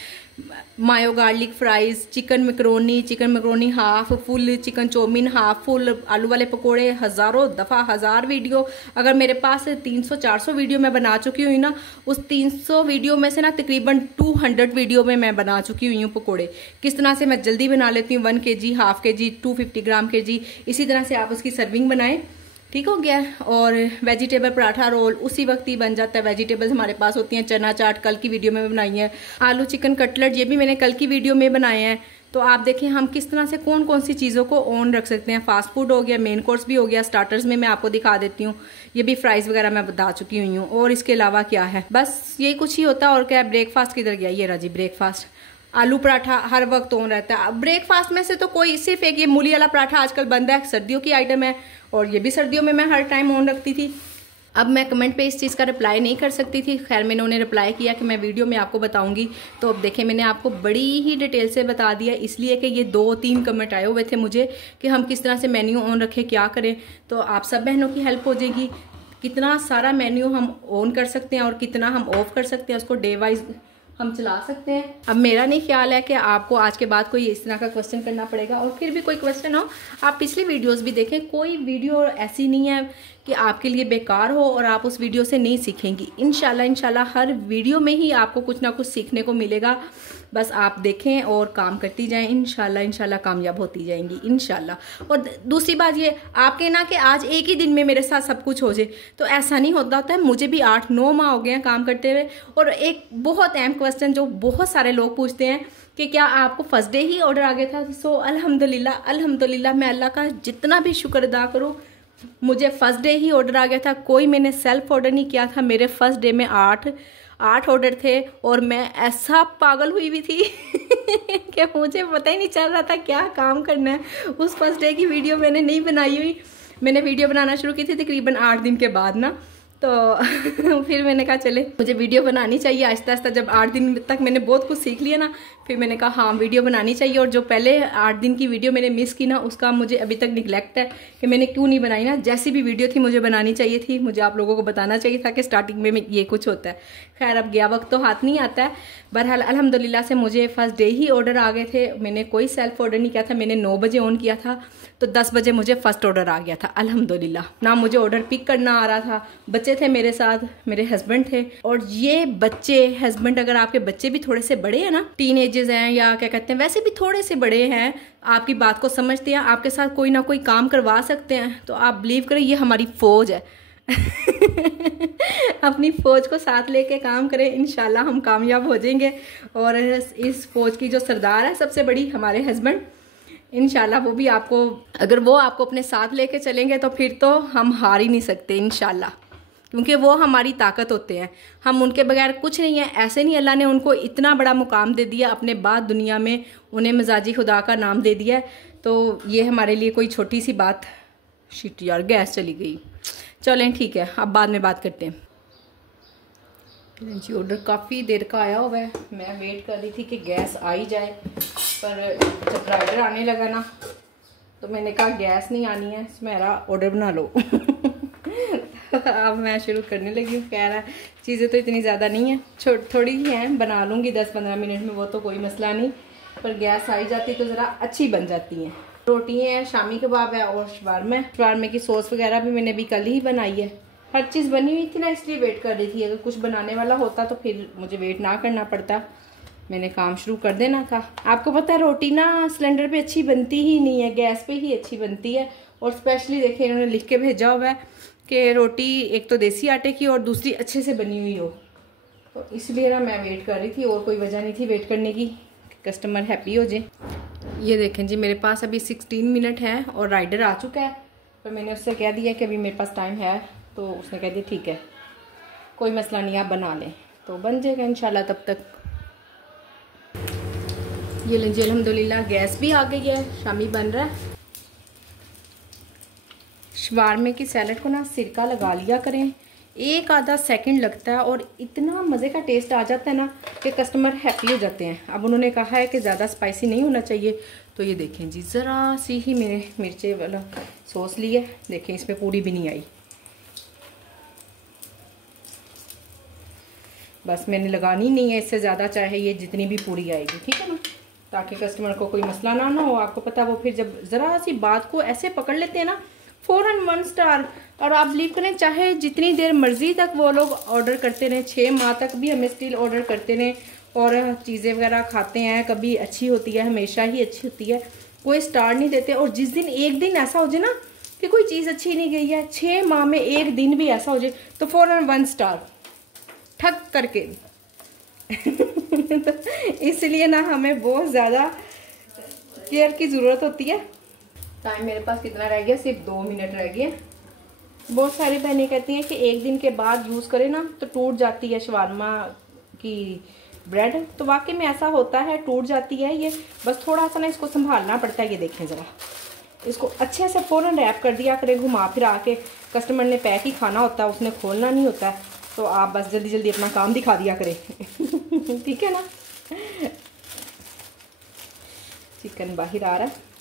Mayo garlic fries, chicken macaroni half, full chicken chowmein half, full आलू वाले पकोड़े, हज़ारों दफ़ा 1000 वीडियो, अगर मेरे पास 300-400 वीडियो मैं बना चुकी हुई ना, उस 300 वीडियो में से ना तकरीबन 200 वीडियो में मैं बना चुकी हुई हूँ पकोड़े। किस तरह से मैं जल्दी बना लेती हूँ, 1 kg, ½ kg, 250 ग्राम kg, इसी तरह से आप उसकी सर्विंग बनाएं। ठीक हो गया। और वेजिटेबल पराठा रोल उसी वक्त ही बन जाता है। वेजिटेबल्स हमारे पास होती हैं, चना चाट कल की वीडियो में बनाई है, आलू चिकन कटलेट, ये भी मैंने कल की वीडियो में बनाए हैं। तो आप देखें हम किस तरह से कौन कौन सी चीज़ों को ऑन रख सकते हैं। फास्ट फूड हो गया, मेन कोर्स भी हो गया, स्टार्टर्स में मैं आपको दिखा देती हूँ, ये भी फ्राइज वगैरह मैं बता चुकी हुई हूँ। और इसके अलावा क्या है, बस यही कुछ ही होता है। और क्या है, ब्रेकफास्ट किधर गया, ये रहा जी ब्रेकफास्ट, आलू पराठा हर वक्त ऑन रहता है। ब्रेकफास्ट में से तो कोई, सिर्फ एक ये मूली वाला पराठा आजकल बंद है, सर्दियों की आइटम है, और ये भी सर्दियों में मैं हर टाइम ऑन रखती थी। अब मैं कमेंट पे इस चीज़ का रिप्लाई नहीं कर सकती थी, खैर मैंने उन्हें रिप्लाई किया कि मैं वीडियो में आपको बताऊंगी। तो अब देखें मैंने आपको बड़ी ही डिटेल से बता दिया, इसलिए कि ये 2-3 कमेंट आए हुए थे मुझे कि हम किस तरह से मेन्यू ऑन रखें, क्या करें। तो आप सब बहनों की हेल्प हो जाएगी, कितना सारा मेन्यू हम ऑन कर सकते हैं और कितना हम ऑफ कर सकते हैं, उसको डे वाइज हम चला सकते हैं। अब मेरा नहीं ख्याल है कि आपको आज के बाद कोई इस तरह का क्वेश्चन करना पड़ेगा, और फिर भी कोई क्वेश्चन हो आप पिछली वीडियोस भी देखें। कोई वीडियो ऐसी नहीं है कि आपके लिए बेकार हो और आप उस वीडियो से नहीं सीखेंगी। इंशाल्लाह हर वीडियो में ही आपको कुछ ना कुछ सीखने को मिलेगा। बस आप देखें और काम करती जाएं, इंशाल्लाह कामयाब होती जाएंगी इंशाल्लाह। और दूसरी बात ये, आपके ना कि आज एक ही दिन में मेरे साथ सब कुछ हो जाए, तो ऐसा नहीं होता है। मुझे भी 8-9 माह हो गए हैं काम करते हुए। और एक बहुत अहम क्वेश्चन जो बहुत सारे लोग पूछते हैं कि क्या आपको फर्स्ट डे ही ऑर्डर आ गया था? सो अल्हम्दुलिल्लाह मैं अल्लाह का जितना भी शुक्र अदा करूँ, मुझे फर्स्ट डे ही ऑर्डर आ गया था। कोई मैंने सेल्फ ऑर्डर नहीं किया था। मेरे फर्स्ट डे में 8 ऑर्डर थे, और मैं ऐसा पागल हुई थी कि मुझे पता ही नहीं चल रहा था क्या काम करना है। उस फर्स्ट डे की वीडियो मैंने नहीं बनाई हुई। मैंने वीडियो बनाना शुरू की थी तकरीबन 8 दिन के बाद ना, तो फिर मैंने कहा चले मुझे वीडियो बनानी चाहिए। आहिस्ता आहिस्ता जब 8 दिन तक मैंने बहुत कुछ सीख लिया ना, फिर मैंने कहा हाँ वीडियो बनानी चाहिए। और जो पहले 8 दिन की वीडियो मैंने मिस की ना, उसका मुझे अभी तक निगलेक्ट है कि मैंने क्यों नहीं बनाई ना। जैसी भी वीडियो थी मुझे बनानी चाहिए थी, मुझे आप लोगों को बताना चाहिए था कि स्टार्टिंग में ये कुछ होता है। खैर अब गया वक्त तो हाथ नहीं आता है। बहरहाल अल्हम्दुलिल्लाह से मुझे फर्स्ट डे ही ऑर्डर आ गए थे। मैंने कोई सेल्फ ऑर्डर नहीं किया था। मैंने 9 बजे ऑन किया था, तो 10 बजे मुझे फर्स्ट ऑर्डर आ गया था अल्हम्दुलिल्लाह। ना मुझे ऑर्डर पिक करना आ रहा था, बच्चे थे मेरे साथ, मेरे हस्बैंड थे। और ये बच्चे हस्बैंड, अगर आपके बच्चे भी थोड़े से बड़े हैं ना, टीन एजेस हैं या क्या कहते हैं, वैसे भी थोड़े से बड़े हैं, आपकी बात को समझते हैं, आपके साथ कोई ना कोई काम करवा सकते हैं, तो आप बिलीव करें ये हमारी फौज है। अपनी फौज को साथ लेके काम करें, इंशाल्लाह हम कामयाब हो जाएंगे। और इस फौज की जो सरदार है सबसे बड़ी, हमारे हस्बैंड, इंशाल्लाह वो भी आपको, अगर वो आपको अपने साथ लेके चलेंगे तो फिर तो हम हार ही नहीं सकते इंशाल्लाह, क्योंकि वो हमारी ताकत होते हैं। हम उनके बगैर कुछ नहीं है। ऐसे नहीं अल्लाह ने उनको इतना बड़ा मुकाम दे दिया अपने बाद दुनिया में, उन्हें मजाजी खुदा का नाम दे दिया है, तो ये हमारे लिए कोई छोटी सी बात। शिट यार, गैस चली गई। चलें ठीक है, अब बाद में बात करते हैं। जी ऑर्डर काफ़ी देर का आया हुआ है। मैं वेट कर रही थी कि गैस आ ही जाए, पर जब राइडर आने लगा ना, तो मैंने कहा गैस नहीं आनी है, मेरा ऑर्डर बना लो। अब मैं शुरू करने लगी हूँ। कह रहा है चीज़ें तो इतनी ज़्यादा नहीं है, थोड़ी ही हैं, बना लूँगी 10-15 मिनट में, वो तो कोई मसला नहीं। पर गैस आई जाती तो ज़रा अच्छी बन जाती हैं। रोटी है, शामी कबाब है और शवारमे की सॉस वगैरह भी मैंने अभी कल ही बनाई है। हर चीज़ बनी हुई थी ना, इसलिए वेट कर रही थी। अगर कुछ बनाने वाला होता तो फिर मुझे वेट ना करना पड़ता, मैंने काम शुरू कर देना था। आपको पता है रोटी ना सिलेंडर पे अच्छी बनती ही नहीं है, गैस पे ही अच्छी बनती है। और स्पेशली देखिए इन्होंने लिख के भेजा हुआ है कि रोटी एक तो देसी आटे की और दूसरी अच्छे से बनी हुई हो, तो इसलिए ना मैं वेट कर रही थी, और कोई वजह नहीं थी वेट करने की, कस्टमर हैप्पी हो जाए। ये देखें जी, मेरे पास अभी 16 मिनट है और राइडर आ चुका है, पर मैंने उससे कह दिया कि अभी मेरे पास टाइम है, तो उसने कह दिया ठीक है कोई मसला नहीं, आप बना लें, तो बन जाएगा इंशाल्लाह तब तक। ये लीजिए अल्हम्दुलिल्लाह गैस भी आ गई है, शामी बन रहा है। शवारमे की सैलड को ना सिरका लगा लिया करें, 1-आधा सेकंड लगता है और इतना मज़े का टेस्ट आ जाता है ना कि कस्टमर हैप्पी हो जाते हैं। अब उन्होंने कहा है कि ज़्यादा स्पाइसी नहीं होना चाहिए, तो ये देखें जी, ज़रा सी ही मैंने मिर्चे वाला सॉस ली है, देखें इसमें पूरी भी नहीं आई। बस मैंने लगानी नहीं है इससे ज़्यादा, चाहे ये जितनी भी पूरी आएगी, ठीक है ना, ताकि कस्टमर को कोई मसला ना हो। आपको पता वो फिर जब ज़रा सी बात को ऐसे पकड़ लेते हैं ना, फ़ौरन 1 स्टार। और आप बिलीव करें, चाहे जितनी देर मर्जी तक वो लोग ऑर्डर करते रहें, 6 माह तक भी हमें स्टिल ऑर्डर करते रहें और चीज़ें वगैरह खाते हैं, कभी अच्छी होती है, हमेशा ही अच्छी होती है, कोई स्टार नहीं देते। और जिस दिन एक दिन ऐसा हो जाए ना कि कोई चीज़ अच्छी नहीं गई है, 6 माह में एक दिन भी ऐसा हो जाए, तो फ़ौरन 1 स्टार ठग करके। तो इसलिए ना हमें बहुत ज़्यादा केयर की ज़रूरत होती है। टाइम मेरे पास कितना रह गया, सिर्फ 2 मिनट रह गए। बहुत सारी बहनें कहती हैं कि एक दिन के बाद यूज़ करें ना तो टूट जाती है शवारमा की ब्रेड, तो वाकई में ऐसा होता है, टूट जाती है ये। बस थोड़ा सा ना इसको संभालना पड़ता है। ये देखें ज़रा, इसको अच्छे से फ़ौरन रैप कर दिया करें, घुमा फिरा के। कस्टमर ने पैक ही खाना होता है, उसने खोलना नहीं होता है, तो आप बस जल्दी जल्दी अपना काम दिखा दिया करें। ठीक है ना। चिकन बाहर आ रहा है।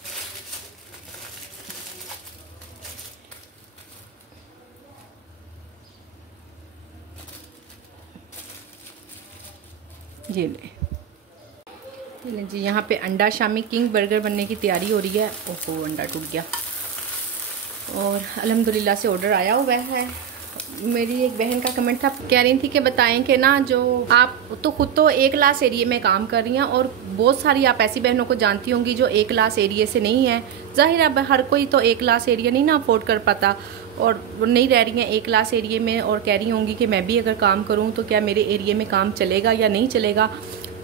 ये ले जी, यहाँ पे अंडा शामी किंग बर्गर बनने की तैयारी हो रही है। ओहो, अंडा टूट गया। और अल्हम्दुलिल्लाह से ऑर्डर आया हुआ है। मेरी एक बहन का कमेंट था, कह रही थी कि बताएं कि ना, जो आप तो खुद तो ए क्लास एरिया में काम कर रही हैं और बहुत सारी आप ऐसी बहनों को जानती होंगी जो ए क्लास एरिया से नहीं है। जाहिर है हर कोई तो ए क्लास एरिया नहीं ना अफोर्ड कर पाता, और नहीं रह रही हैं ए क्लास एरिया में और कह रही होंगी कि मैं भी अगर काम करूं तो क्या मेरे एरिया में काम चलेगा या नहीं चलेगा।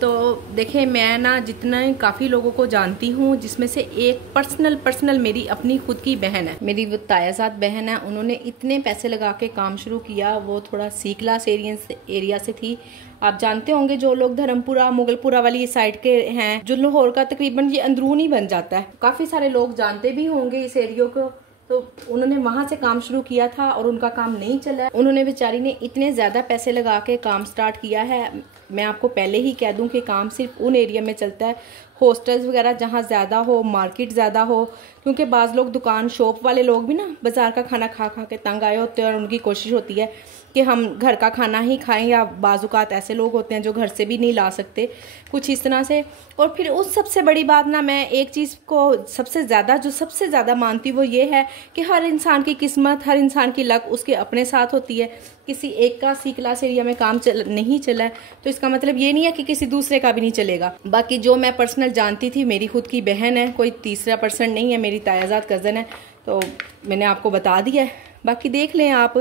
तो देखें, मैं ना जितना काफ़ी लोगों को जानती हूँ, जिसमें से एक पर्सनल मेरी अपनी खुद की बहन है, मेरी वो तायाजात बहन है। उन्होंने इतने पैसे लगा के काम शुरू किया। वो थोड़ा सी क्लास एरिया से थी। आप जानते होंगे जो लोग धर्मपुरा मुगलपुरा वाली साइड के हैं, जो लाहौर का तकरीबन ये अंदरून ही बन जाता है। काफ़ी सारे लोग जानते भी होंगे इस एरिया को। तो उन्होंने वहां से काम शुरू किया था और उनका काम नहीं चला। उन्होंने बेचारी ने इतने ज़्यादा पैसे लगा के काम स्टार्ट किया है। मैं आपको पहले ही कह दूं कि काम सिर्फ उन एरिया में चलता है, हॉस्टल्स वगैरह जहाँ ज़्यादा हो, मार्केट ज़्यादा हो, क्योंकि बाज़ लोग दुकान शॉप वाले लोग भी ना बाज़ार का खाना खा खा के तंग आए होते हैं और उनकी कोशिश होती है कि हम घर का खाना ही खाएं, या बाज़ुकात ऐसे लोग होते हैं जो घर से भी नहीं ला सकते, कुछ इस तरह से। और फिर उस सबसे बड़ी बात ना, मैं एक चीज़ को सबसे ज़्यादा मानती वो ये है कि हर इंसान की किस्मत, हर इंसान की लक उसके अपने साथ होती है। किसी एक का सी क्लास एरिया में काम नहीं चला है तो इसका मतलब ये नहीं है कि किसी दूसरे का भी नहीं चलेगा। बाकी जो मैं पर्सनल जानती थी, मेरी खुद की बहन है, कोई तीसरा पर्सन नहीं है, मेरी तायाजात कज़न है, तो मैंने आपको बता दिया है। बाकी देख लें आप।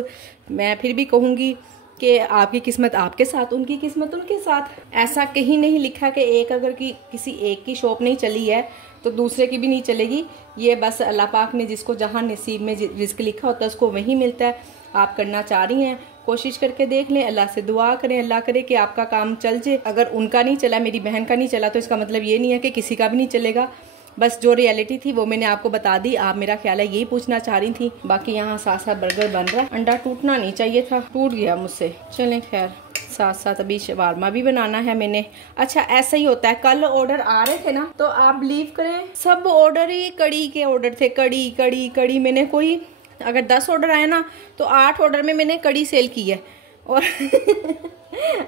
मैं फिर भी कहूँगी कि आपकी किस्मत आपके साथ, उनकी किस्मत उनके साथ। ऐसा कहीं नहीं लिखा कि एक अगर किसी एक की शॉप नहीं चली है तो दूसरे की भी नहीं चलेगी। ये बस अल्लाह पाक ने जिसको जहाँ नसीब में रिस्क लिखा होता है उसको वही मिलता है। आप करना चाह रही हैं, कोशिश करके देख लें, अल्लाह से दुआ करें, अल्लाह करे कि आपका काम चल जाए। अगर उनका नहीं चला, मेरी बहन का नहीं चला, तो इसका मतलब ये नहीं है कि किसी का भी नहीं चलेगा। बस जो रियलिटी थी वो मैंने आपको बता दी। आप मेरा ख्याल है यही पूछना चाह रही थी। बाकी यहाँ साथ साथ बर्गर बन रहा है। अंडा टूटना नहीं चाहिए था, टूट गया मुझसे। चलें खैर, साथ साथ अभी शवारमा भी बनाना है मैंने। अच्छा, ऐसा ही होता है। कल ऑर्डर आ रहे थे ना, तो आप बिलीव करें सब ऑर्डर ही कड़ी के ऑर्डर थे। कड़ी कड़ी कड़ी, मैंने कोई अगर 10 ऑर्डर आए ना तो 8 ऑर्डर में मैंने कड़ी सेल की है। और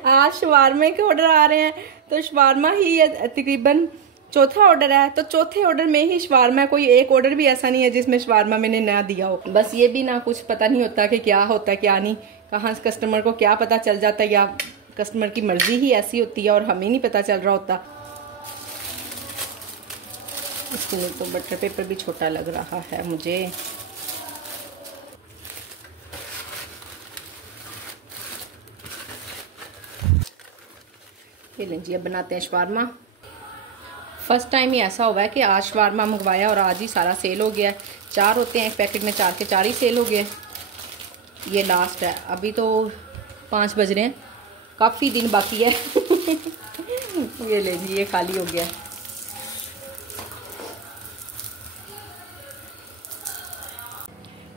आज शवारमे के ऑर्डर आ रहे हैं तो शवारमा ही तकरीबन चौथा ऑर्डर है। तो चौथे ऑर्डर में ही शवारमा, कोई एक ऑर्डर भी ऐसा नहीं है जिसमें शवारमा मैंने ना दिया हो। बस ये भी ना कुछ पता नहीं होता कि क्या होता है क्या नहीं, कहाँ कस्टमर को क्या पता चल जाता है, या कस्टमर की मर्जी ही ऐसी होती है और हमें नहीं पता चल रहा होता। इसमें तो बटर पेपर भी छोटा लग रहा है मुझे। ये लें जी, अब बनाते हैं शवारमा। फर्स्ट टाइम ही ऐसा हुआ है कि आज शवारमा मंगवाया और आज ही सारा सेल हो गया है। 4 होते हैं एक पैकेट में, 4 के 4 ही सेल हो गए। ये लास्ट है। अभी तो 5 बज रहे हैं, काफ़ी दिन बाकी है। ये ले जी, ये खाली हो गया।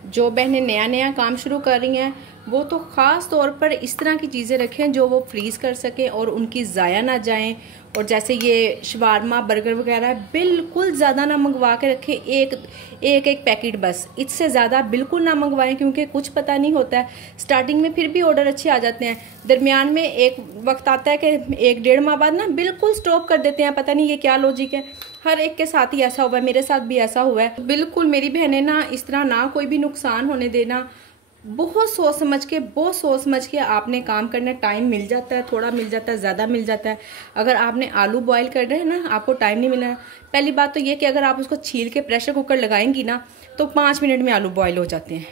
जो बहनें नया काम शुरू कर रही हैं वो तो ख़ास तौर पर इस तरह की चीज़ें रखें जो वो फ्रीज़ कर सकें और उनकी ज़ाया ना जाएं। और जैसे ये शवारमा बर्गर वगैरह बिल्कुल ज़्यादा ना मंगवा के रखें, एक पैकेट बस, इससे ज़्यादा बिल्कुल ना मंगवाएं, क्योंकि कुछ पता नहीं होता है। स्टार्टिंग में फिर भी ऑर्डर अच्छे आ जाते हैं, दरमियान में एक वक्त आता है कि 1-1.5 माह बाद ना बिल्कुल स्टॉप कर देते हैं। पता नहीं ये क्या लॉजिक है। हर एक के साथ ही ऐसा हुआ है, मेरे साथ भी ऐसा हुआ है। बिल्कुल मेरी बहनें ना इस तरह ना कोई भी नुकसान होने देना। बहुत सोच समझ के आपने काम करना। टाइम मिल जाता है, थोड़ा मिल जाता है, ज़्यादा मिल जाता है। अगर आपने आलू बॉईल कर रहे हैं ना, आपको टाइम नहीं मिला। पहली बात तो ये कि अगर आप उसको छील के प्रेशर कुकर लगाएंगी ना तो 5 मिनट में आलू बॉईल हो जाते हैं।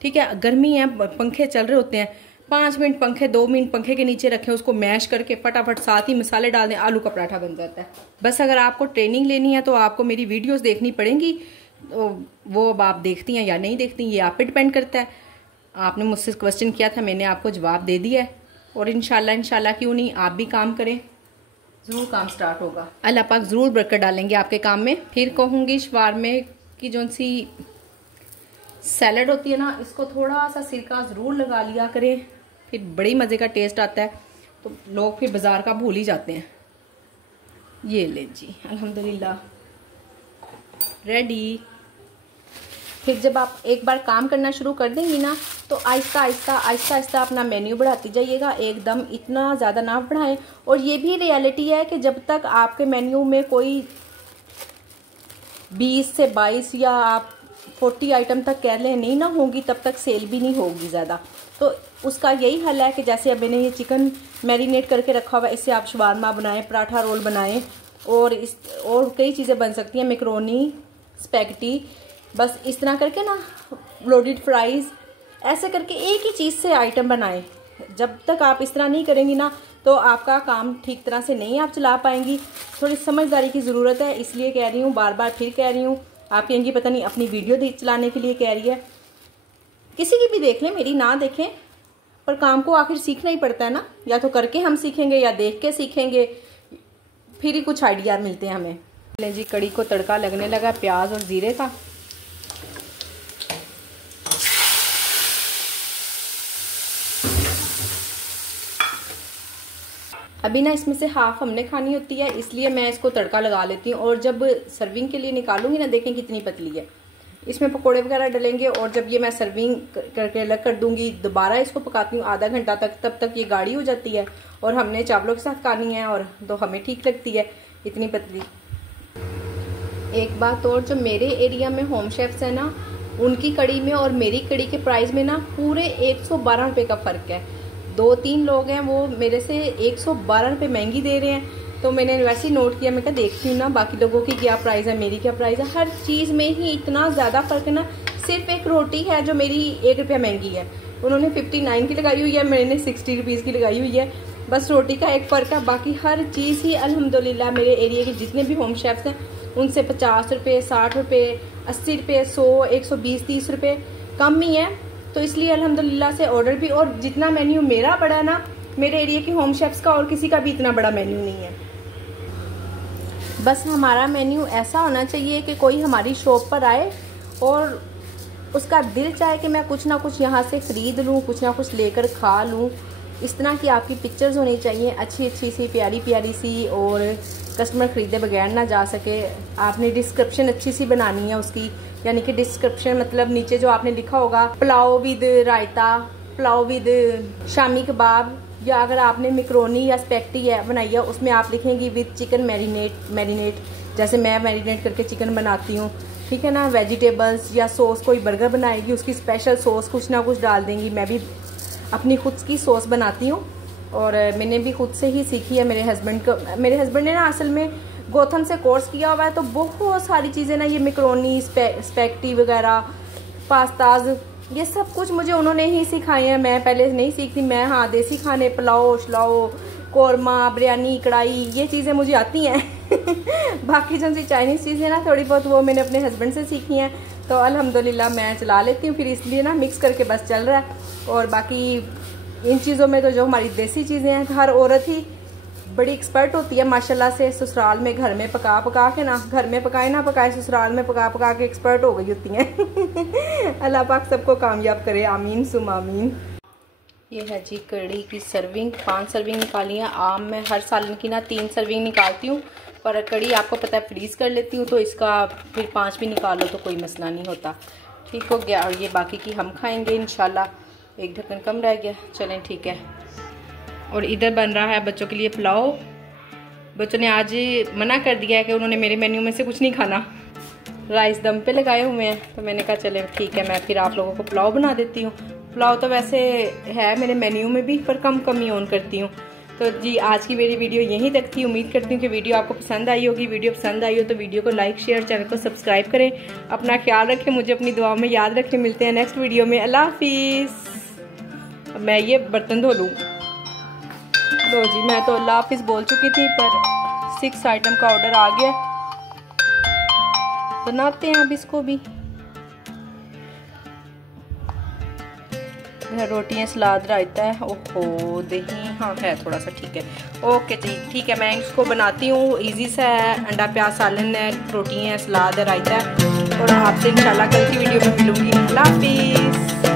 ठीक है, गर्मी है, पंखे चल रहे होते हैं, 5 मिनट पंखे, 2 मिनट पंखे के नीचे रखें, उसको मैश करके फटाफट साथ ही मसाले डाल दें, आलू का पराठा बन जाता है। बस अगर आपको ट्रेनिंग लेनी है तो आपको मेरी वीडियोज़ देखनी पड़ेंगी। तो वो अब आप देखती हैं या नहीं देखती, ये आप पे डिपेंड करता है। आपने मुझसे क्वेश्चन किया था, मैंने आपको जवाब दे दिया है। और इंशाल्लाह क्यों नहीं, आप भी काम करें, ज़रूर काम स्टार्ट होगा। अल्लाह पाक ज़रूर बरकत डालेंगे आपके काम में। फिर कहूँगी शवारमे की जो सी सैलड होती है ना, इसको थोड़ा सा सिरका ज़रूर लगा लिया करें, फिर बड़ी मज़े का टेस्ट आता है। तो लोग फिर बाज़ार का भूल ही जाते हैं। ये ले जी, अल्हम्दुलिल्लाह रेडी। फिर जब आप एक बार काम करना शुरू कर देंगी ना तो आहिस्ता आहिस्ता आहिस्ता आहिस्ता अपना मेन्यू बढ़ाती जाइएगा, एकदम इतना ज़्यादा ना बढ़ाएं। और ये भी रियलिटी है कि जब तक आपके मेन्यू में कोई 20 से 22 या आप 40 आइटम तक कह लें नहीं ना होंगी, तब तक सेल भी नहीं होगी ज़्यादा। तो उसका यही हल है कि जैसे अब मैंने ये चिकन मैरिनेट करके रखा हुआ है, इससे आप शवारमा बनाएं, पराठा रोल बनाएं और कई चीज़ें बन सकती हैं, मैक्रोनी, स्पैगेटी। बस इस तरह करके ना लोडेड फ्राइज़, ऐसे करके एक ही चीज़ से आइटम बनाएं। जब तक आप इस तरह नहीं करेंगी ना तो आपका काम ठीक तरह से नहीं आप चला पाएंगी। थोड़ी समझदारी की ज़रूरत है, इसलिए कह रही हूँ, बार बार फिर कह रही हूँ। आप कहेंगी पता नहीं अपनी वीडियो चलाने के लिए कह रही है, किसी की भी देख लें, मेरी ना देखें, पर काम को आखिर सीखना ही पड़ता है ना। या तो करके हम सीखेंगे या देख के सीखेंगे, फिर ही कुछ आइडिया मिलते हैं हमें। लें जी, कड़ी को तड़का लगने लगा प्याज और जीरे का। अभी ना इसमें से हाफ हमने खानी होती है, इसलिए मैं इसको तड़का लगा लेती हूँ। और जब सर्विंग के लिए निकालूंगी ना, देखें कितनी पतली है। इसमें पकोड़े वगैरह डलेंगे और जब ये मैं सर्विंग करके अलग कर दूंगी, दोबारा इसको पकाती हूँ आधा घंटा तक, तब तक ये गाढ़ी हो जाती है। और हमने चावलों के साथ खानी है और तो हमें ठीक लगती है इतनी पतली। एक बात और, जो मेरे एरिया में होम शेफ्स है ना, उनकी कड़ी में और मेरी कड़ी के प्राइस में ना पूरे 112 रुपये का फ़र्क है। 2-3 लोग हैं वो मेरे से 112 रुपये महंगी दे रहे हैं। तो मैंने वैसे ही नोट किया, मैं क्या देखती हूँ ना बाकी लोगों की क्या प्राइस है, मेरी क्या प्राइस है। हर चीज़ में ही इतना ज़्यादा फ़र्क है ना। सिर्फ एक रोटी है जो मेरी 1 रुपया महंगी है, उन्होंने 59 की लगाई हुई है, मैंने 60 रुपीज़ की लगाई हुई है। बस रोटी का एक फ़र्क है, बाकी हर चीज़ ही अल्हम्दुलिल्लाह मेरे एरिया के जितने भी होम शेफ्स हैं उनसे 50 रुपये, 60 रुपये, 80 रुपये, 100, 120, 30 रुपये कम ही है। तो इसलिए अल्हम्दुलिल्लाह से ऑर्डर भी, और जितना मेन्यू मेरा बड़ा है ना, मेरे एरिया के होम शेफ्स का और किसी का भी इतना बड़ा मेन्यू नहीं है। बस हमारा मेन्यू ऐसा होना चाहिए कि कोई हमारी शॉप पर आए और उसका दिल चाहे कि मैं कुछ ना कुछ यहाँ से ख़रीद लूँ, कुछ ना कुछ लेकर खा लूँ। इस तरह की आपकी पिक्चर्स होनी चाहिए, अच्छी अच्छी सी, प्यारी प्यारी सी, और कस्टमर ख़रीदे बगैर ना जा सके। आपने डिस्क्रिप्शन अच्छी सी बनानी है उसकी, यानी कि डिस्क्रिप्शन मतलब नीचे जो आपने लिखा होगा पुलाव विद रायता, पुलाव विद शामी कबाब, या अगर आपने मैक्रोनी या स्पैगेटी है बनाई है, उसमें आप लिखेंगी विद चिकन मैरिनेट, जैसे मैं मैरिनेट करके चिकन बनाती हूँ, ठीक है ना। वेजिटेबल्स या सॉस, कोई बर्गर बनाएगी उसकी स्पेशल सॉस कुछ ना कुछ डाल देंगी। मैं भी अपनी खुद की सॉस बनाती हूँ और मैंने भी खुद से ही सीखी है। मेरे हस्बैंड ने ना असल में गोथम से कोर्स किया हुआ है, तो बहुत सारी चीज़ें ना, ये मैक्रोनी, स्पैगेटी वगैरह, पास्ताज, ये सब कुछ मुझे उन्होंने ही सिखाए हैं। मैं पहले नहीं सीखती, मैं हाँ देसी खाने, पुलाव, शलाव, कौरमा, बिरयानी, कढ़ाई, ये चीज़ें मुझे आती हैं। बाकी जो सी चाइनीज़ चीज़ें ना थोड़ी बहुत, वो मैंने अपने हस्बैंड से सीखी हैं। तो अल्हम्दुलिल्लाह मैं चला लेती हूँ, फिर इसलिए ना मिक्स करके बस चल रहा है। और बाकी इन चीज़ों में तो जो हमारी देसी चीज़ें हैं, हर औरत ही बड़ी एक्सपर्ट होती है माशाल्लाह से। ससुराल में घर में पका के ना, घर में पकाए ना पकाए, ससुराल में पका के एक्सपर्ट हो गई होती हैं। अल्लाह पाक सबको कामयाब करे, आमीन सुम आमीन। ये है जी कड़ी की सर्विंग, 5 सर्विंग निकाली हैं। आम मैं हर साल की ना 3 सर्विंग निकालती हूँ, पर कड़ी आपको पता है फ्रीज़ कर लेती हूँ, तो इसका फिर 5 भी निकालो तो कोई मसला नहीं होता। ठीक हो गया। और ये बाकी की हम खाएँगे इंशाल्लाह। एक ढक्कन कम रह गया, चलें ठीक है। और इधर बन रहा है बच्चों के लिए पुलाव। बच्चों ने आज मना कर दिया है कि उन्होंने मेरे मेन्यू में से कुछ नहीं खाना, राइस दम पे लगाए हुए हैं। तो मैंने कहा चले ठीक है, मैं फिर आप लोगों को पुलाव बना देती हूँ। पुलाव तो वैसे है मेरे मेन्यू में भी, पर कम ही ऑन करती हूँ। तो जी आज की मेरी वीडियो यहीं तक थी। उम्मीद करती हूँ कि वीडियो आपको पसंद आई होगी। वीडियो पसंद आई हो तो वीडियो को लाइक, शेयर, चैनल को सब्सक्राइब करें। अपना ख्याल रखें, मुझे अपनी दुआ में याद रखें। मिलते हैं नेक्स्ट वीडियो में। अल्लाह हाफिज़। मैं ये बर्तन धो लूँ। लो जी, मैं तो अल्लाह हाफिज़ बोल चुकी थी, पर 6 आइटम का ऑर्डर आ गया। बनाते हैं अब इसको भी। रोटियां, सलाद, रायता है, ओहो दही हाँ है थोड़ा सा, ठीक है। ओके जी ठीक है, मैं इसको बनाती हूँ। इजी सा है, अंडा प्याज सालन है, रोटी है, सलाद है, रायता है। और आपसे इंशाल्लाह कल की वीडियो में मिलूंगी। अल्लाह हाफिज़।